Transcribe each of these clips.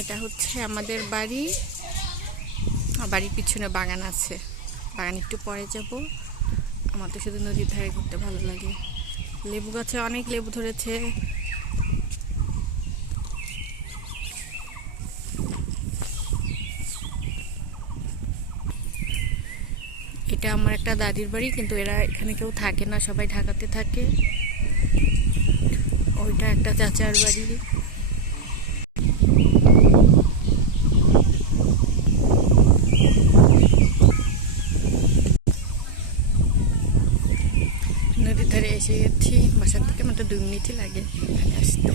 এটা হচ্ছে আমাদের বাড়ি, বাড়ির পিছনে বাগান আছে, বাগান একটু পরে যাব। আমার তো শুধু নদীর ধারে ঘুরতে ভালো লাগে। লেবু গাছে অনেক লেবু ধরেছে। এটা আমার একটা দাদির বাড়ি, কিন্তু এরা এখানে কেউ থাকে না, সবাই ঢাকাতে থাকে। ওইটা একটা চাচার বাড়ি। নদীর ধারে এসে গেছি, বাসার থেকে মাত্র 2 মিনিটই লাগে এখানে আসতে।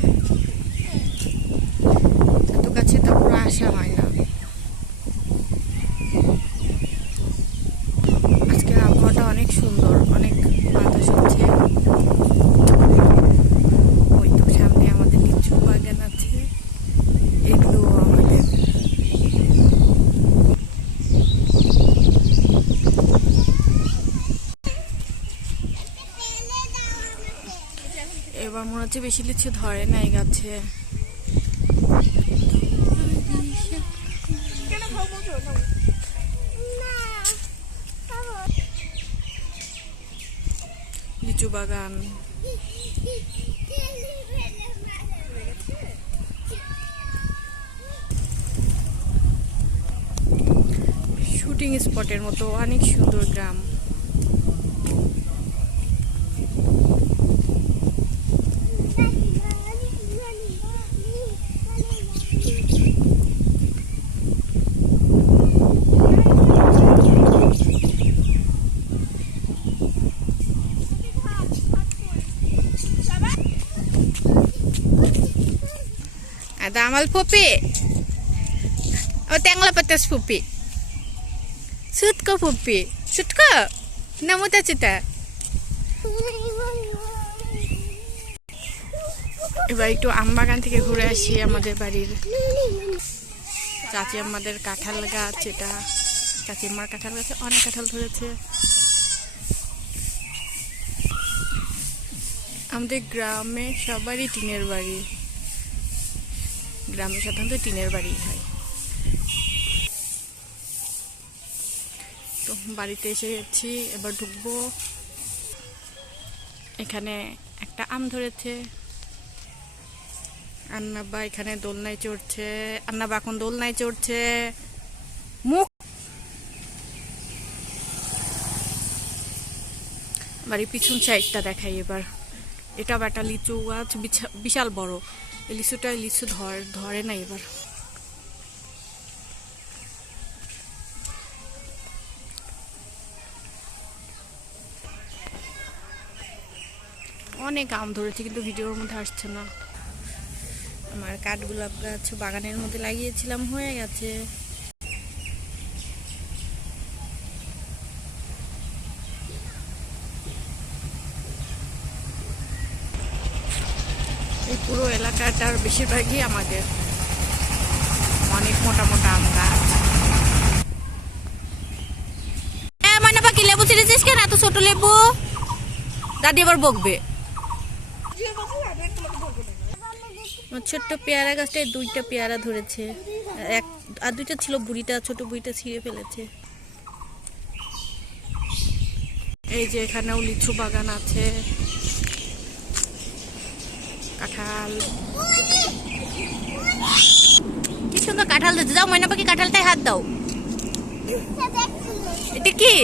এত কাছে তারপর আসা হয় না। আজকের আবহাওয়াটা অনেক সুন্দর, অনেক বাতাস হচ্ছে। ওই তো সামনে আমাদের লিচু বাগান আছে, এগুলো আমাদের। এবার মনে হচ্ছে বেশি লিচু ধরে না এই গাছে। লিচু বাগান, শুটিং স্পটের মতো অনেক সুন্দর গ্রাম। Ada amal pupi. O tengok petas pupi. Sut ko pupi. Sut ko. Namu ta cita. এবার একটু আম বাগান থেকে ঘুরে আসি আমাদের বাড়ির। চাচি আমাদের কাঁঠাল গাছ, এটা চাচিমার কাঁঠাল গাছে অনেক কাঁঠাল ধরেছে। আমাদের গ্রামে সবারই টিনের বাড়ি, গ্রামে সাধারণত টিনের বাড়ি হয়। তো বাড়িতে এসে গেছি, এবার ঢুকবো। এখানে একটা আম ধরেছে। আন্নাবা এখানে দোলনায় চড়ছে, আন্নাবা এখন দোলনায় চড়ছে। মুখ বাড়ির পিছন সাইডটা দেখাই এবার। এটা একটা লিচু গাছ, বিশাল বড়। এই লিচুটা লিচু ধরে না এবার। অনেক আম ধরেছে, কিন্তু ভিডিওর মধ্যে আসছে না। আমার কাঠগোলাপ গাছ বাগানের মধ্যে লাগিয়েছিলাম, হয়ে গেছে। এই পুরো এলাকাটার বেশিরভাগই আমাদের, অনেক মোটা মোটা আম গাছ। মানে বাকি লেবু ছিঁড়েছিস কেন, এত ছোট লেবু? দাদি আবার বকবে। ছোট্ট পেয়ারা গাছটায় 2টা পেয়ারা ধরেছে, আর 2টা ছিল, বুড়িটা ছোট বুড়িটা ছিঁড়ে ফেলেছে। এই যে এখানেও লিচু বাগান আছে, কাঁঠাল, কি সুন্দর কাঁঠাল ধরেছে। যাও ময়না পাখি, কাঁঠালটায় হাত দাও। এটা কি?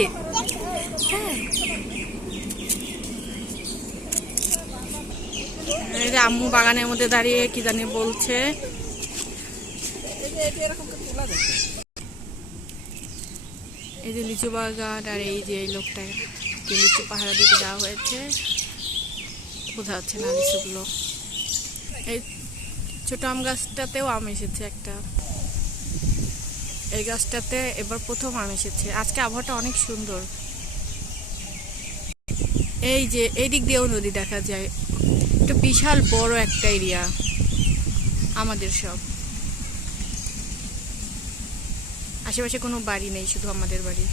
এই যে আম্মু বাগানের মধ্যে দাঁড়িয়ে কি জানি বলছে। এই যে লিচু বাগান, আর এই যে এই লোকটাকে লিচু পাহারা দিতে দেওয়া হয়েছে, বোঝা যাচ্ছে না লিচুগুলো। এই ছোট আম গাছটাতেও আম এসেছে একটা, এই গাছটাতে এবার প্রথম আম এসেছে। আজকে আবহাওয়াটা অনেক সুন্দর। এই যে এই দিক দিয়েও নদী দেখা যায়, এটা বিশাল বড় একটা এরিয়া আমাদের। সব আশেপাশে কোনো বাড়ি নেই, শুধু আমাদের বাড়ি।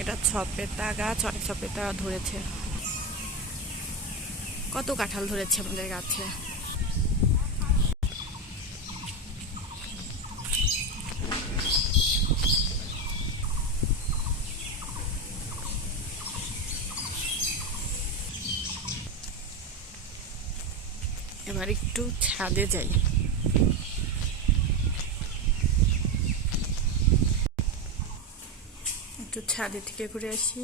এটা ছপেতা গাছ, অনেক ছপেতা ধরেছে। কত কাঁঠাল ধরেছে আমাদের গাছে। এবার একটু ছাদে যাই। একটু ছাদে থেকে ঘুরে আসি।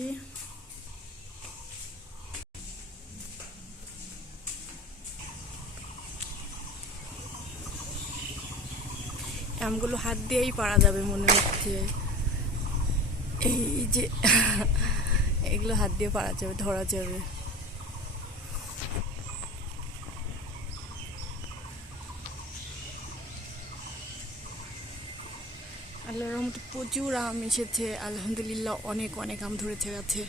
আমগুলো হাত দিয়েই পারা যাবে মনে হচ্ছে। এই যে এগুলো হাত দিয়ে পারা যাবে, ধরা যাবে। আল্লাহর রহমতে প্রচুর আম এসেছে, আলহামদুলিল্লাহ। অনেক অনেক আম ধরেছে গাছে।